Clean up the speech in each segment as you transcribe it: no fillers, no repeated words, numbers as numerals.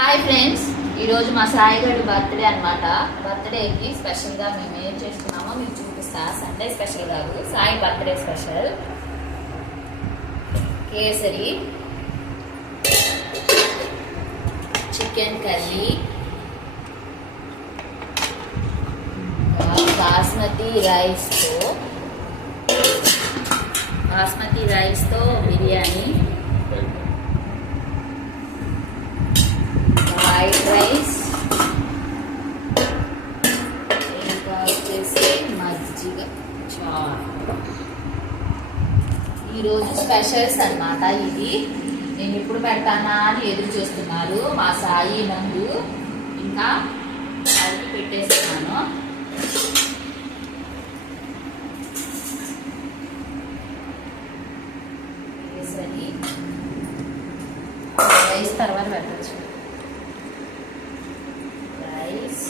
Hi friends, ఈరోజు మా సాయి గారి బర్త్డే అనమాట. బర్త్డేకి స్పెషల్గా మేము ఏం చేస్తున్నామో మీకు చూపిస్తా. సండే స్పెషల్ కాదు, Sai birthday special. Kesari, chicken curry, basmati రైస్తో బిర్యానీ, వైట్ రైస్, ఇంకా వచ్చేసి మజ్జిగ చారు. ఈరోజు స్పెషల్స్ అన్నమాట. ఇది నేను ఇప్పుడు పెడతానా అని ఎదురు చూస్తున్నారు మా సాయి నందు. ఇంకా అది పెట్టేస్తున్నాను. రైస్ తర్వాత పెట్టచ్చు. రైస్,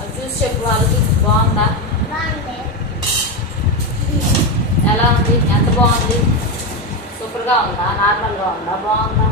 అది చూసి చెప్పు వాళ్ళకి. బాగుందా? ఎలా ఉంది? ఎంత బాగుంది? సూపర్గా ఉందా? నార్మల్గా ఉందా? బాగుందా?